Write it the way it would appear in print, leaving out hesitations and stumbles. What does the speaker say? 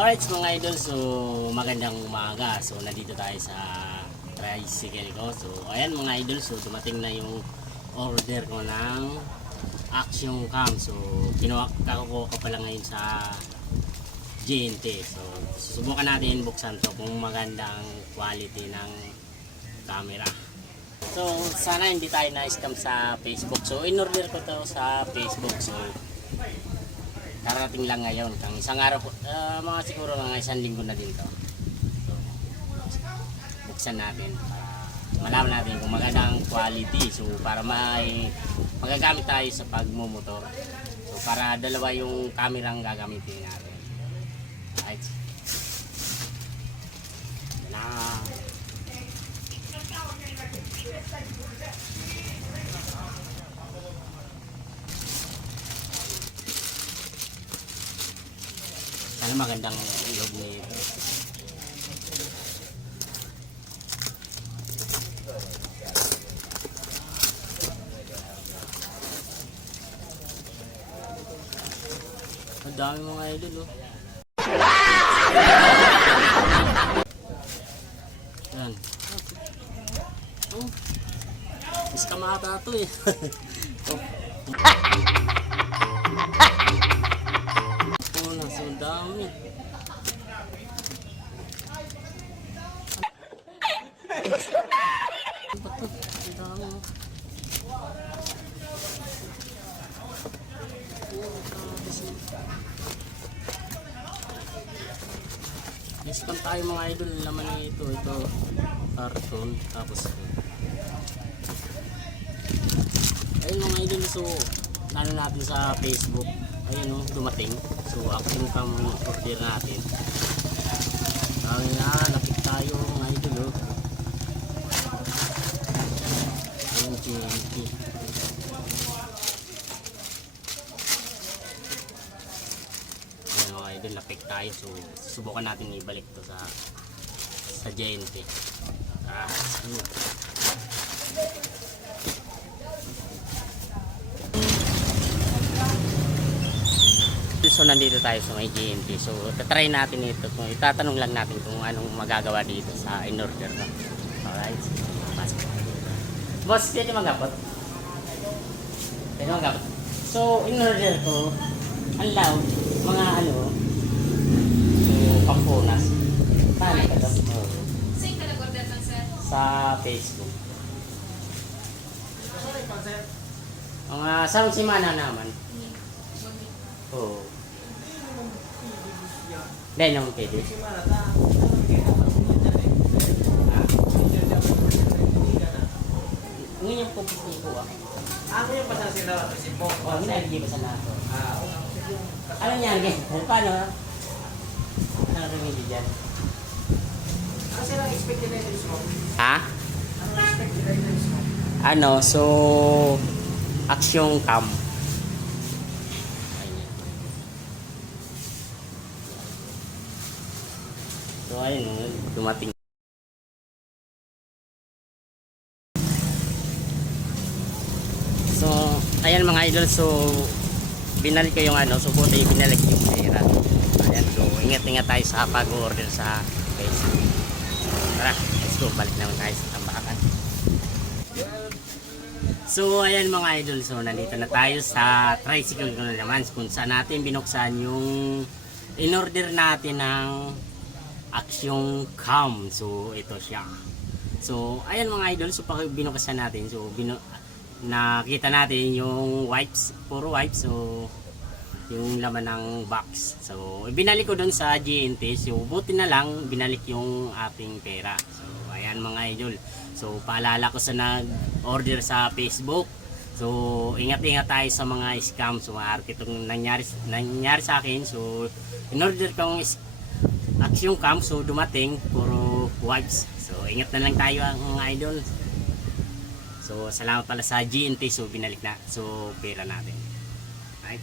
Alright mga idol, so magandang umaga. So nandito tayo sa tricycle ko. So ayan mga idol, so dumating na yung order ko ng Action Cam. So kakuha ko pala ngayon sa GNT. So susubukan natin buksan to kung magandang quality ng camera. So sana hindi tayo na-scam sa Facebook. So in-order ko to sa Facebook. So karating lang ngayon, kang isang araw, mga siguro mga isang linggo na din to. So, buksan natin para malaman natin kung magandang quality. So para magagamit tayo sa pagmumotor. So para dalawa yung camera ang gagamitin natin. Right. Na sana magandang loob nito. Ang dami mga idol, oh. Yan. Oh. Mas kamata ito eh. Oh. Ang dami. Bato, ang dami. Discount tayo mga idol, laman na ito karton, tapos ayun mga idol, so ano natin sa Facebook, ayun o, dumating. So Action Cam order natin. Ayun na, napit tayo mga idol o. Ayun, GNT. Ayun mga idol, napit tayo. So subukan natin ibalik to sa GNT. So nandito tayo sa may GNT. So tatry natin ito. Kung itatanong lang natin kung anong magagawa dito sa in-order ko. Alright. Boss, pwede magapot? Pwede magapot? So in-order ko, ang loud, mga ano, so pampunas. Paano ka daw? Saan ka nag-order ng sir? Sa Facebook. Mga isang simana naman. Oo. Dahil naman pwede. Ngayon yung puputi ko ah. Ako yung pasang sila, isip mo. O, hindi ba sa nato? Okay. Ano niyan? Paano? Anong remedy dyan? Ano sila expected items mo? Ha? Ano expected items mo? Ano? So, Action Cam. So, ayun, dumating. So, ayan mga idol, so binalik ko yung ano, so buti binalik yung pera. Ayan, so ingat-ingat tayo sa pag-order sa Facebook. Tara, let's go, balik naman tayo sa tambakan. So, ayan mga idol, so nandito na tayo sa tricycle ko na naman kung saan natin binuksan yung in-order natin ng Action Cam. So, ito siya. So, ayan mga idol, so pag binuksan natin, so nakita natin yung wipes, puro wipes, so yung laman ng box. So binalik ko dun sa GNT, so buti na lang binalik yung ating pera. So ayan mga idol, so paalala ko sa nag-order sa Facebook, so ingat-ingat tayo sa mga scam. So maarte itong nangyari sa akin. So in-order kong Action Cam, so dumating puro wipes. So ingat na lang tayo mga idol. So salamat pala sa GNT, so binalik na so pera natin. Right?